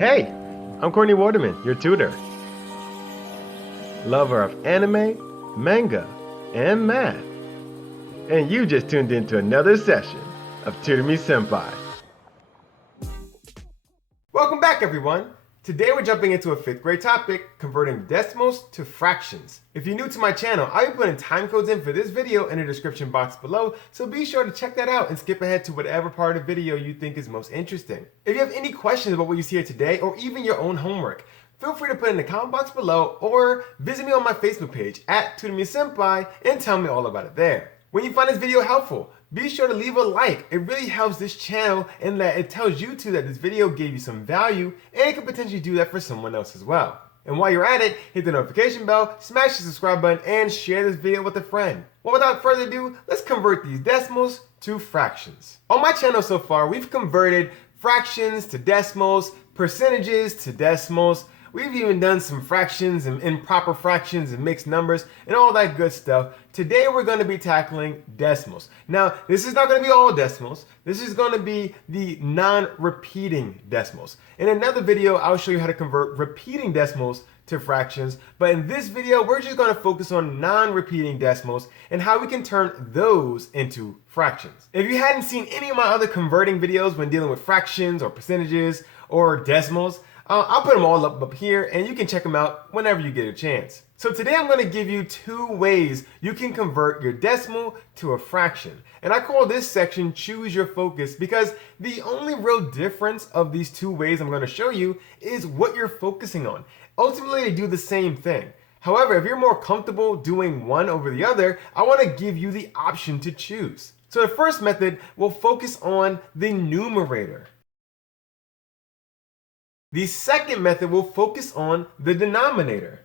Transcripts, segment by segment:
Hey, I'm Courtney Waterman, your tutor. Lover of anime, manga, and math. And you just tuned into another session of Tutor Me Sempai. Welcome back, everyone. Today we're jumping into a 5th grade topic, converting decimals to fractions. If you're new to my channel, I'll be putting timecodes in for this video in the description box below, so be sure to check that out and skip ahead to whatever part of the video you think is most interesting. If you have any questions about what you see here today, or even your own homework, feel free to put it in the comment box below, or visit me on my Facebook page at Tutor Me Sempai and tell me all about it there. When you find this video helpful, be sure to leave a like. It really helps this channel in that it tells YouTube that this video gave you some value, and it could potentially do that for someone else as well. And while you're at it, hit the notification bell, smash the subscribe button, and share this video with a friend. Well, without further ado, let's convert these decimals to fractions. On my channel so far, we've converted fractions to decimals, percentages to decimals. We've even done some fractions and improper fractions and mixed numbers and all that good stuff. Today we're going to be tackling decimals. Now, this is not going to be all decimals. This is going to be the non-repeating decimals. In another video, I'll show you how to convert repeating decimals to fractions. But in this video, we're just going to focus on non-repeating decimals and how we can turn those into fractions. If you hadn't seen any of my other converting videos when dealing with fractions or percentages or decimals, I'll put them all up here and you can check them out whenever you get a chance. So today I'm going to give you 2 ways you can convert your decimal to a fraction. And I call this section Choose Your Focus because the only real difference of these 2 ways I'm going to show you is what you're focusing on. Ultimately, they do the same thing. However, if you're more comfortable doing one over the other, I want to give you the option to choose. So the first method will focus on the numerator. The second method will focus on the denominator.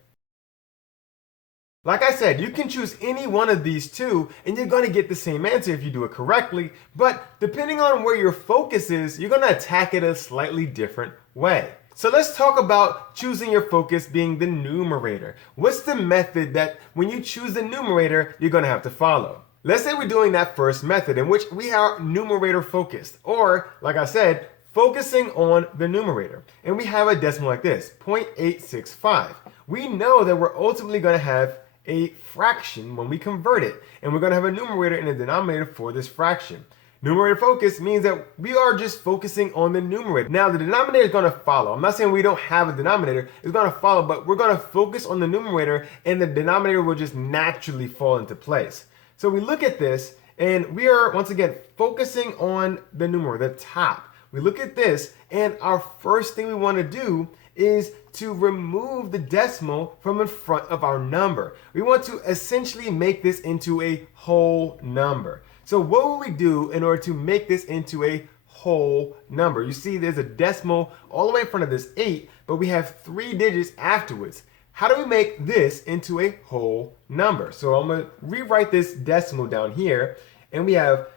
Like I said, you can choose any one of these 2 and you're going to get the same answer if you do it correctly, but depending on where your focus is, you're going to attack it a slightly different way. So let's talk about choosing your focus being the numerator. What's the method that when you choose the numerator, you're going to have to follow? Let's say we're doing that first method in which we are numerator focused, or like I said, focusing on the numerator. And we have a decimal like this, 0.865. We know that we're ultimately going to have a fraction when we convert it. And we're going to have a numerator and a denominator for this fraction. Numerator focus means that we are just focusing on the numerator. Now the denominator is going to follow. I'm not saying we don't have a denominator. It's going to follow, but we're going to focus on the numerator and the denominator will just naturally fall into place. So we look at this and we are once again focusing on the numerator, the top. We look at this and our first thing we want to do is to remove the decimal from in front of our number. We want to essentially make this into a whole number. So what will we do in order to make this into a whole number? You see there's a decimal all the way in front of this 8, but we have 3 digits afterwards. How do we make this into a whole number? So I'm going to rewrite this decimal down here and we have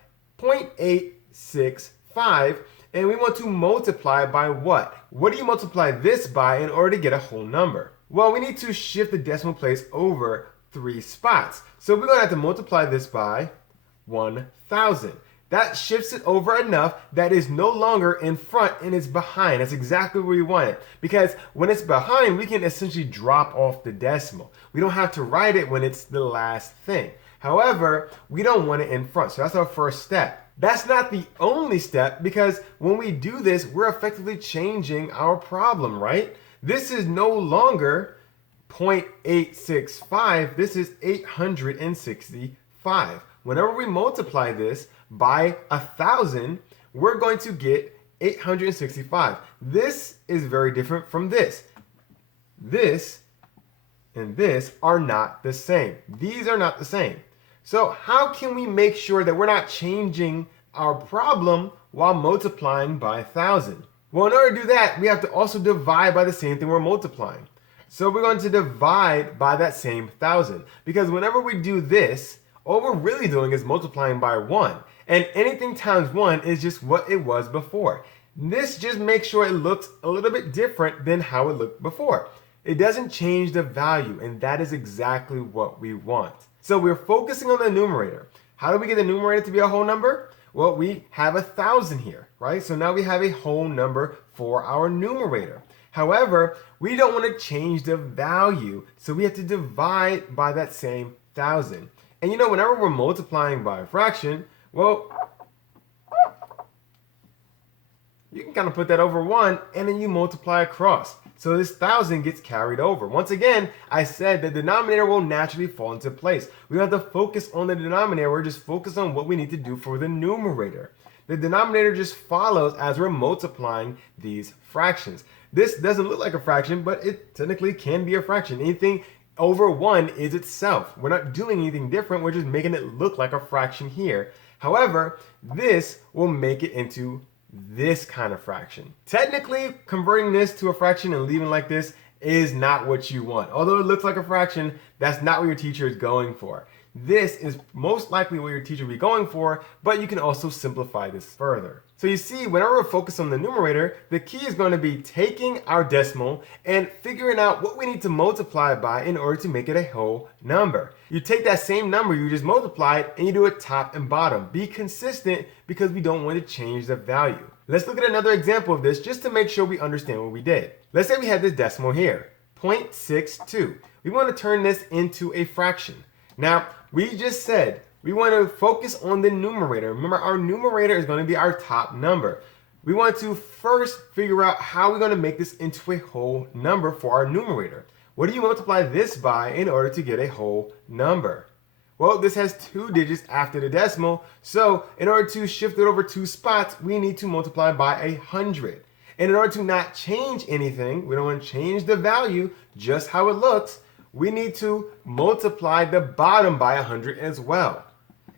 0.865. And we want to multiply by what? What do you multiply this by in order to get a whole number? Well, we need to shift the decimal place over 3 spots. So we're going to have to multiply this by 1,000. That shifts it over enough that is no longer in front and it's behind. That's exactly where we want it. Because when it's behind, we can essentially drop off the decimal. We don't have to write it when it's the last thing. However, we don't want it in front. So that's our first step. That's not the only step because when we do this, we're effectively changing our problem, right? This is no longer 0.865. This is 865. Whenever we multiply this by 1,000, we're going to get 865. This is very different from this. This and this are not the same. These are not the same. So how can we make sure that we're not changing our problem while multiplying by 1,000? Well, in order to do that, we have to also divide by the same thing we're multiplying. So we're going to divide by that same 1,000. Because whenever we do this, all we're really doing is multiplying by 1. And anything times 1 is just what it was before. This just makes sure it looks a little bit different than how it looked before. It doesn't change the value, and that is exactly what we want. So we're focusing on the numerator. How do we get the numerator to be a whole number? Well, we have 1,000 here, right? So now we have a whole number for our numerator. However, we don't want to change the value, so we have to divide by that same 1,000. And whenever we're multiplying by a fraction, well, you can kind of put that over 1, and then you multiply across. So this 1,000 gets carried over. Once again, I said the denominator will naturally fall into place. We don't have to focus on the denominator. We're just focused on what we need to do for the numerator. The denominator just follows as we're multiplying these fractions. This doesn't look like a fraction, but it technically can be a fraction. Anything over 1 is itself. We're not doing anything different. We're just making it look like a fraction here. However, this will make it into this kind of fraction. Technically, converting this to a fraction and leaving like this is not what you want. Although it looks like a fraction, that's not what your teacher is going for. This is most likely what your teacher will be going for, but you can also simplify this further. So you see, whenever we're focused on the numerator, the key is going to be taking our decimal and figuring out what we need to multiply by in order to make it a whole number. You take that same number you just multiplied and you do it top and bottom. Be consistent because we don't want to change the value. Let's look at another example of this just to make sure we understand what we did. Let's say we have this decimal here, 0.62. We want to turn this into a fraction. Now, we just said we want to focus on the numerator. Remember, our numerator is going to be our top number. We want to first figure out how we're going to make this into a whole number for our numerator. What do you multiply this by in order to get a whole number? Well, this has 2 digits after the decimal, so in order to shift it over 2 spots, we need to multiply by 100. And in order to not change anything, we don't want to change the value, just how it looks, we need to multiply the bottom by 100 as well.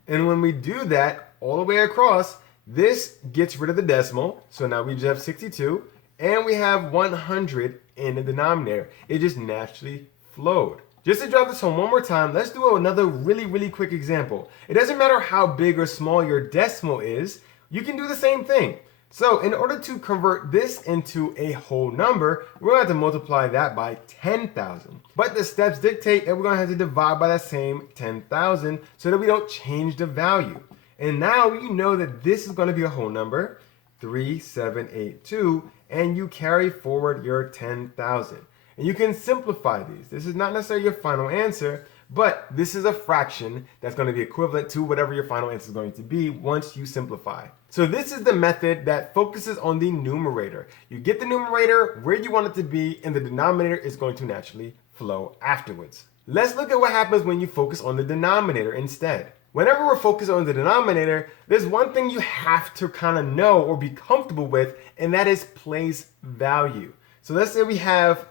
And when we do that all the way across, this gets rid of the decimal. So now we just have 62 and we have 100 in the denominator. It just naturally flowed. Just to drive this home one more time, let's do another really quick example. It doesn't matter how big or small your decimal is, you can do the same thing. So in order to convert this into a whole number, we're going to have to multiply that by 10,000. But the steps dictate that we're going to have to divide by that same 10,000 so that we don't change the value. And now you know that this is going to be a whole number, 3782, and you carry forward your 10,000. And you can simplify these. This is not necessarily your final answer, but this is a fraction that's going to be equivalent to whatever your final answer is going to be once you simplify. So this is the method that focuses on the numerator. You get the numerator where you want it to be, and the denominator is going to naturally flow afterwards. Let's look at what happens when you focus on the denominator instead. Whenever we're focused on the denominator, there's one thing you have to kind of know or be comfortable with, and that is place value. So let's say we have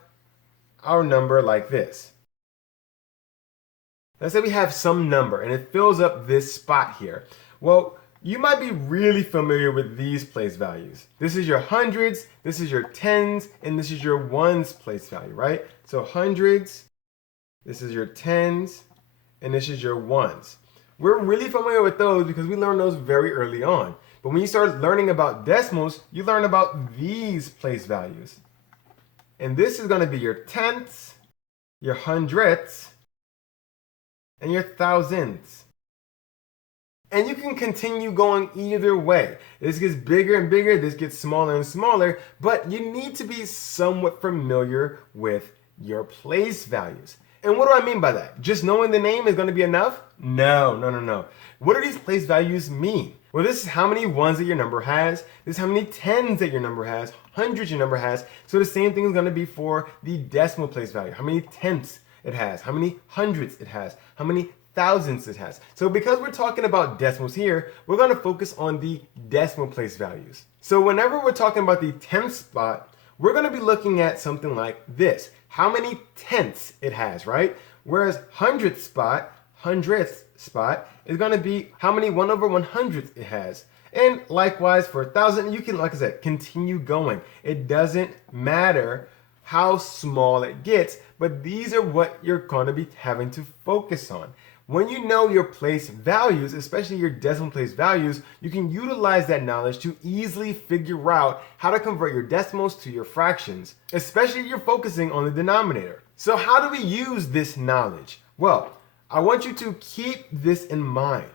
our number like this. Let's say we have some number and it fills up this spot here. Well, you might be really familiar with these place values. This is your hundreds, this is your tens, and this is your ones place value, right? So hundreds, this is your tens, and this is your ones. We're really familiar with those because we learned those very early on. But when you start learning about decimals, you learn about these place values. And this is going to be your tenths, your hundredths, and your thousands. And you can continue going either way. This gets bigger and bigger, this gets smaller and smaller, but you need to be somewhat familiar with your place values. And what do I mean by that? Just knowing the name is going to be enough? No. What do these place values mean? Well, this is how many ones that your number has. This is how many tens that your number has, hundreds your number has. So the same thing is going to be for the decimal place value. How many tenths it has, how many hundreds it has, how many thousands it has. So because we're talking about decimals here, we're going to focus on the decimal place values. So whenever we're talking about the tenth spot, we're going to be looking at something like this. How many tenths it has, right? Whereas hundredth spot is going to be how many 1/100th it has. And likewise for 1,000, you can, like I said, continue going. It doesn't matter how small it gets, but these are what you're going to be having to focus on. When you know your place values, especially your decimal place values, you can utilize that knowledge to easily figure out how to convert your decimals to your fractions, especially if you're focusing on the denominator. So how do we use this knowledge? Well, I want you to keep this in mind.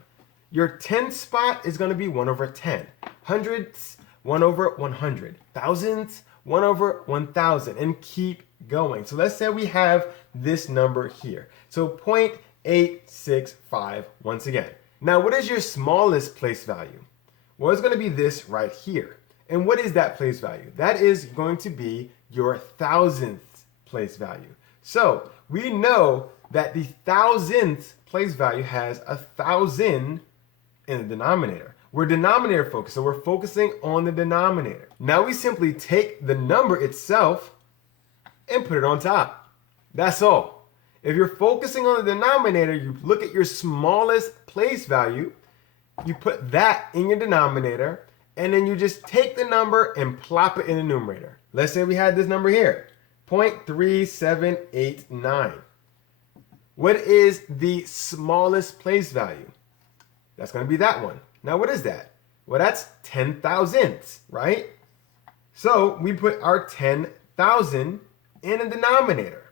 Your tenth spot is going to be 1/10. Hundredths 1 over 100. Thousandths, 1 over 1,000, and keep going. So let's say we have this number here. So 0.865 once again. Now, what is your smallest place value? Well, it's going to be this right here. And what is that place value? That is going to be your thousandth place value. So we know that the thousandth place value has 1,000 in the denominator. We're denominator focused, so we're focusing on the denominator. Now we simply take the number itself and put it on top. That's all. If you're focusing on the denominator, you look at your smallest place value, you put that in your denominator, and then you just take the number and plop it in the numerator. Let's say we had this number here, 0.3789. What is the smallest place value? That's going to be that one. Now, what is that? Well, that's 10 thousandths, right? So we put our 10,000 in a denominator.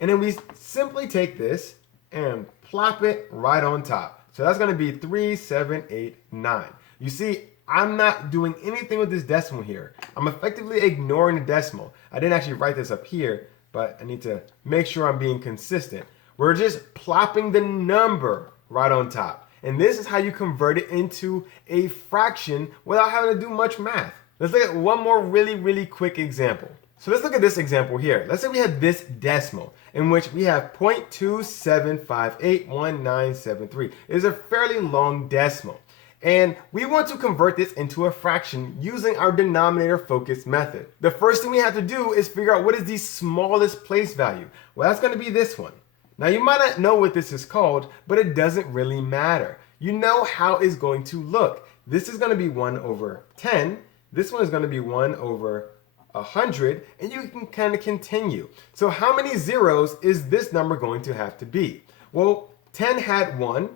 And then we simply take this and plop it right on top. So that's going to be 3789. You see, I'm not doing anything with this decimal here. I'm effectively ignoring the decimal. I didn't actually write this up here, but I need to make sure I'm being consistent. We're just plopping the number right on top. And this is how you convert it into a fraction without having to do much math. Let's look at one more really quick example. So let's look at this example here. Let's say we have this decimal in which we have 0.27581973. It is a fairly long decimal. And we want to convert this into a fraction using our denominator focused method. The first thing we have to do is figure out what is the smallest place value. Well, that's going to be this one. Now, you might not know what this is called, but it doesn't really matter. You know how it's going to look. This is going to be 1 over 10. This one is going to be 1 over 100, and you can kind of continue. So how many zeros is this number going to have to be? Well, 10 had 1,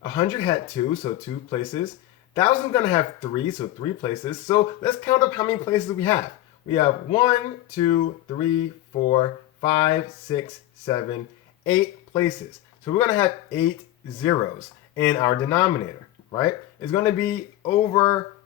100 had 2, so 2 places. 1,000 is going to have 3, so 3 places. So let's count up how many places we have. We have 1, 2, 3, 4, 5, 6, 7, 8 places. So we're going to have 8 zeros in our denominator, right? It's going to be over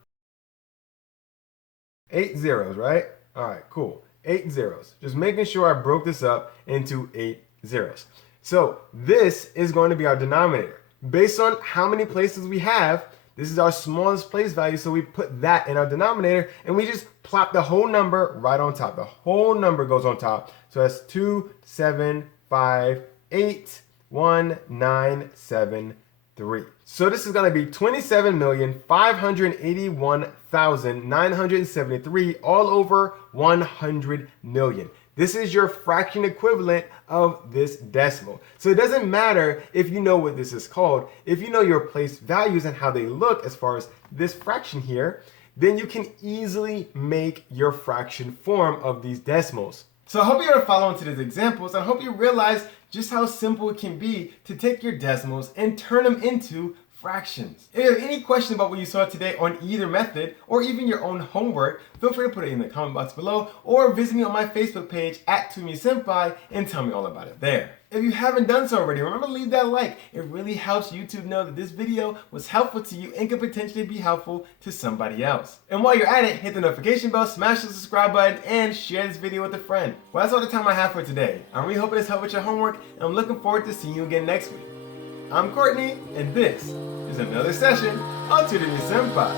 8 zeros, right? All right, cool. 8 zeros. Just making sure I broke this up into 8 zeros. So this is going to be our denominator. Based on how many places we have, this is our smallest place value, so we put that in our denominator, and we just plop the whole number right on top. The whole number goes on top. So that's 27581973. So this is going to be 27,581,973 all over 100 million. This is your fraction equivalent of this decimal. So it doesn't matter if you know what this is called. If you know your place values and how they look as far as this fraction here, then you can easily make your fraction form of these decimals. So I hope you're following today's examples. I hope you realize just how simple it can be to take your decimals and turn them into fractions. If you have any question about what you saw today on either method or even your own homework, feel free to put it in the comment box below or visit me on my Facebook page at Tutor Me Sempai and tell me all about it there. If you haven't done so already, remember to leave that like. It really helps YouTube know that this video was helpful to you and could potentially be helpful to somebody else. And while you're at it, hit the notification bell, smash the subscribe button, and share this video with a friend. Well, that's all the time I have for today. I'm really hoping this helped with your homework, and I'm looking forward to seeing you again next week. I'm Courtney, and this is another session on Tutor Me Sempai.